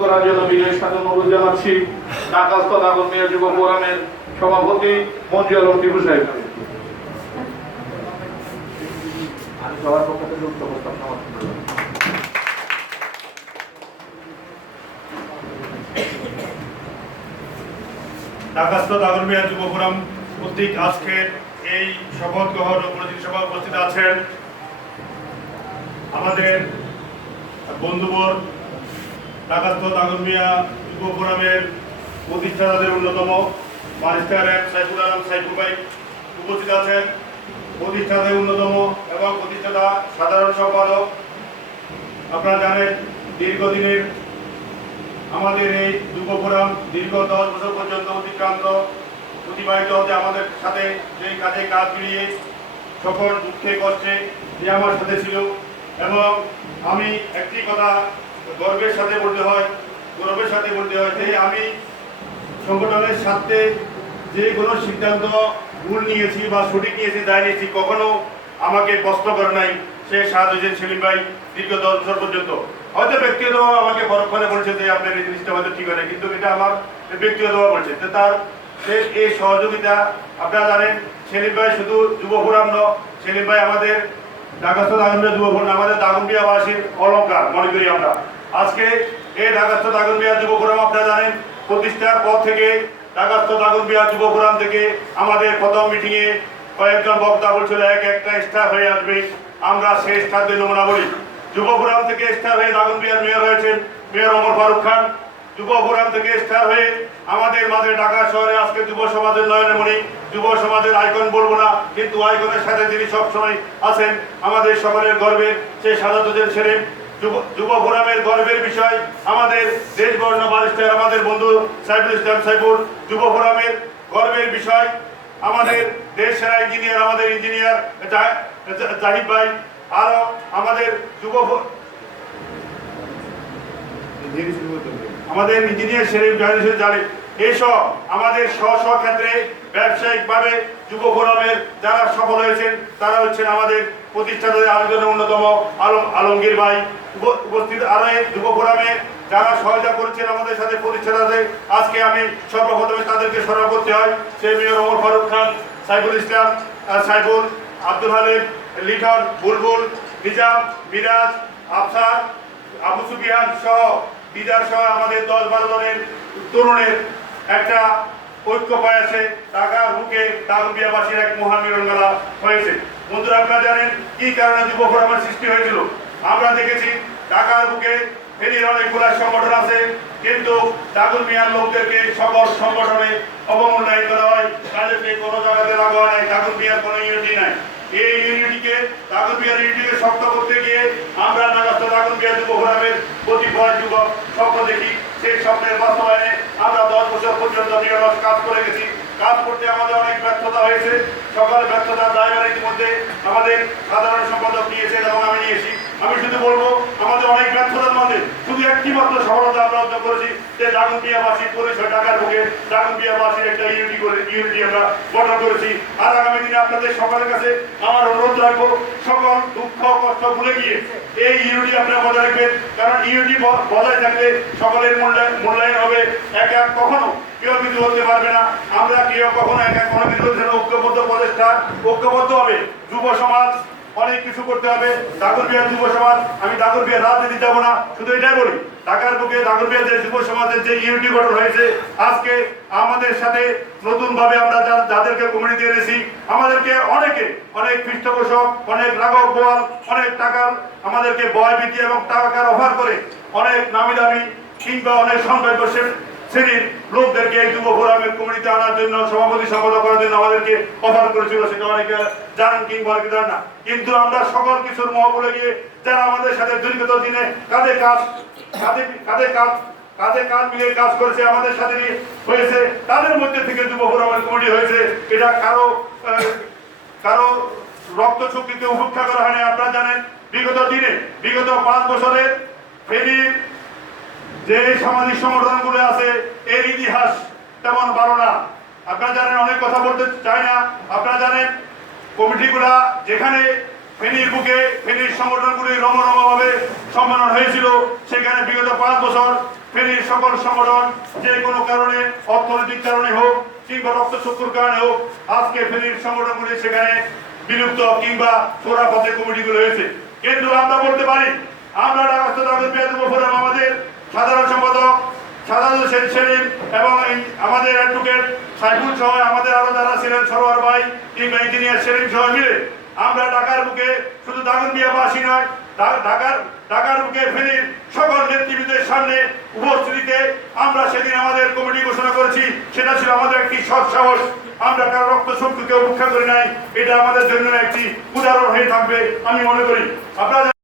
করার জন্য বিজয় সাধন অনুরোধ জানাচ্ছি ঢাকাস্থ দাগন মিয়া যুব ফোরামের সভাপতি মঞ্জু আলম টিপু সাহেব। ঢাকাস্থ দাগন মিয়া যুব ফোরাম কর্তৃক আজকের এই শপথ গ্রহণ ও প্রতীকী সভা উপস্থিত আছেন আমাদের বন্ধুবর ঢাকাস্থ দাগন মিয়া যুব ফোরামের প্রতিষ্ঠাতাদের অন্যতম ব্যারিস্টার সাইফুল আলম সাইফুল ভাই উপস্থিত আছেন, প্রতিষ্ঠাতাদের অন্যতম এবং প্রতিষ্ঠাতা সাধারণ সম্পাদক। আপনারা জানেন দীর্ঘদিনের আমাদের এই যুব ফোরাম দীর্ঘ 10 বছর পর্যন্ত অতিবাহিত হতে আমাদের সাথে যে কাজে কাজ মিলিয়ে সকল দুঃখে কষ্টে যে আমার সাথে ছিল। এবং আমি একটি কথা গর্বের সাথে বলতে হয় যে আমি সংগঠনের সাথে যে কোনো সিদ্ধান্ত ভুল নিয়েছি বা সঠিক নিয়েছি দায় নিয়েছি, কখনো আমাকে প্রশ্ন করে নাই সে শাহাদ হোসেন সেলিম ভাই দীর্ঘ 10 বছর পর্যন্ত। হয়তো ব্যক্তিগতভাবে আমাকে পরক্ষণে বলছে যে আপনার এই জিনিসটা হয়তো ঠিক হয় না, কিন্তু এটা আমার ব্যক্তিগতভাবে বলছে যে তার এই সহযোগিতা। আপনারা জানেন সেলিম ভাই শুধু যুব ফোরাম নয়, সেলিম ভাই আমাদের ঢাকাস্থ দাগন মিয়া যুব ফোরাম, আমাদের দাগনমিয়াবাসীর অলংকার মনে করি আমরা। আজকে এই ঢাকাস্থ দাগন মিয়া যুব ফোরাম আপনারা জানেন প্রতিষ্ঠার পর থেকে ঢাকাস্থ দাগন মিয়া যুব ফোরাম থেকে আমাদের প্রথম মিটিংয়ে কয়েকজন বক্তা বলছিল একটা স্টার হয়ে আসবে, আমরা সেই স্টারদের নমুনা বলি। যুব ফোরাম থেকে স্টার হয়ে দাগন মিয়ার মেয়র হয়েছেন মেয়র ওমর ফারুক খান। যুব ফোরাম থেকে স্টার হয়ে আমাদের মাঝে ঢাকা শহরে আজকে যুব সমাজের নয়নমণি, যুব সমাজের আইকন বলবো না, কিন্তু আইকনের সাথে যিনি সবসময় আছেন আমাদের সকলের গর্বের সেই শাহাদ হোসেন সেলিম। যুব ফোরামের গর্বের বিষয় আমাদের দেশবর্ণ ব্যারিস্টার আমাদের বন্ধু সাইফুল ইসলাম সাইফুল। যুব ফোরামের গর্বের বিষয় আমাদের দেশ সেরা ইঞ্জিনিয়ার আমাদের ইঞ্জিনিয়ার জাহিদ ভাই। আরো আমাদের আমাদের ইঞ্জিনিয়ার শরীফ জাহিদ। এইসব আমাদের স্ব ক্ষেত্রে ব্যবসায়িকভাবে যুব ফোরামের যারা সফল হয়েছেন তারা হচ্ছেন আমাদের প্রতিষ্ঠাতাদের আরেকজনের অন্যতম আলমগীর ভাই উপস্থিত। আরো যুব ফোরামে যারা সহায়তা করেছেন আমাদের সাথে প্রতিষ্ঠাতাদের, আজকে আমি সর্বপ্রথমে তাদেরকে স্মরণ করতে হয় সেই মেয়র ওমর ফারুক খান, সাইফুল ইসলাম সাইফুল, আব্দুল হালিম, লিটন, বুলবুল, নিজাম, মিরাজ, আফসার, আবু সুফিয়ান সহ দিদার সহ আমাদের 10-12 জনের তরুণের একটা ঐক্য পাইছে। ঢাকার বুকে দাগনমিয়াবাসীর এক মহান মিলন মেলা হয়েছে। বন্ধুরা আপনারা জানেন কি কারণে যুব ফোরামের সৃষ্টি হয়েছিল। আমরা দেখেছি ঢাকার বুকে ফেনীর অনেকগুলা সংগঠন আছে, কিন্তু দাগনমিয়ার লোকদেরকে সকল সংগঠনে অবমূল্যায়ন করা হয়, তাদেরকে কোনো জায়গাতে লাগা হয় নাই, দাগনমিয়ার কোনো ইউনিটি নাই। এই দাগনমিয়ার ইউনিটিকে শক্ত করতে গিয়ে আমরা ঢাকাস্থ দাগন মিয়া যুব ফোরামের কতিপয় যুবক স্বপ্ন দেখি, সেই স্বপ্নের বাস্তবায়নে আমরা 10 বছর পর্যন্ত নিরলস কাজ করে গেছি। কাজ করতে আমাদের অনেক ব্যর্থতা হয়েছে। সকল ব্যর্থতার দায়ভার ইতিমধ্যে আমাদের সাধারণ সম্পাদক নিয়েছেন এবং আমি নিয়েছি। আমি শুধু বলবো আমাদের অনেক ব্যর্থতার মধ্যে শুধু একটি মাত্র সফলতা আমরা অর্জন করেছি যে দাগনমিয়াবাসীর পরিচয় ঢাকার বুকে দাগনমিয়াবাসীর একটা ইউনিটি আমরা গঠন করেছি। আর আগামী দিনে আপনাদের সকলের কাছে আমার অনুরোধ রাখবো সকল দুঃখ কষ্ট ভুলে গিয়ে এই ইউনিটি আপনারা বজায় রাখবেন, কারণ ইউনিটি বজায় থাকলে সকলের মূল্যায়ন হবে। একা কখনো কেউ কিছু হতে পারবে না। আমরা কেউ কখনো একা কোনো কিছু ঐক্যবদ্ধ প্রচেষ্টা ঐক্যবদ্ধ হবে। যুব সমাজ অনেক কিছু করতে হবে। দাগনমিয়ার যুব সমাজ, আমি দাগনমিয়ার রাজনীতি যাবো না, শুধু এটাই বলি ঢাকার বুকে দাগনমিয়ার যে যুব সমাজের যে ইউনিটি গঠন হয়েছে, আজকে আমাদের সাথে নতুন ভাবে আমরা যাদেরকে কমিউনিটি এনেছি, আমাদেরকে অনেক পৃষ্ঠপোষক, অনেক রাঘব বোয়াল, অনেক টাকার আমাদেরকে ভয়ভীতি এবং টাকার অফার করে অনেক নামি দামি কিংবা অনেক সংখ্যায় শ্রেণীর লোকদেরকে এই যুব ফোরামের কমিটিতে আনার জন্য সভাপতি সম্পাদক করার জন্য আমাদেরকে অফার করেছিল। সেটা অনেকে জানেন কিংবা অনেকে জানেন না, কিন্তু আমরা সকল কিছুর মহবলে গিয়ে যারা আমাদের সাথে দীর্ঘত দিনে কাঁধে কাঁধ মিলিয়ে কাজ করেছে, আমাদের সাথে হয়েছে, তাদের মধ্যে থেকে যুব ফোরামের কমিটি হয়েছে। এটা কারো রক্ত চুক্তিতে উপেক্ষা করা হয়নি। আপনারা জানেন বিগত 5 বছরের ফেনীর যে সামাজিক সংগঠনগুলো আছে এর ইতিহাস তেমন ভালো না। আপনারা জানেন, অনেক কথা বলতে চাই না। আপনারা জানেন কমিটিগুলা যেখানে ফেনীর বুকে ফেনীর সংগঠনগুলি রমরমভাবে সম্মেলন হয়েছিল, সেখানে বিগত 5 বছর ফেনীর সকল সংগঠন যে কোনো কারণে, অর্থনৈতিক কারণে হোক কিংবা রক্তচক্ষুর কারণে হোক, আজকে ফেনীর সংগঠনগুলি সেখানে বিলুপ্ত কিংবা চোরাপথে কমিটিগুলো হয়েছে। কিন্তু আমরা বলতে পারি, আমরা ঢাকা দাগন মিয়া যুব ফোরাম আমাদের সাধারণ সম্পাদক সাধারণ সেলিম এবং আমাদের অ্যাডভোকেট সাইফুল সহ আমাদের আরো যারা ছিলেন সরোয়ার ভাই কিংবা ইঞ্জিনিয়ার সেলিম সহ মিলে আমরা ঢাকার বুকে শুধু দাগনমিয়াবাসী নয়, ঢাকার বুকে ফেনীর সকল নেতৃবৃন্দের সামনে উপস্থিতিতে আমরা সেদিন আমাদের কমিটি ঘোষণা করেছি। সেটা ছিল আমাদের একটি সৎ সাহস। আমরা কারো রক্ত শত্রুকে উপেক্ষা করি নাই। এটা আমাদের জন্য একটি উদাহরণ হয়ে থাকবে আমি মনে করি। আপনারা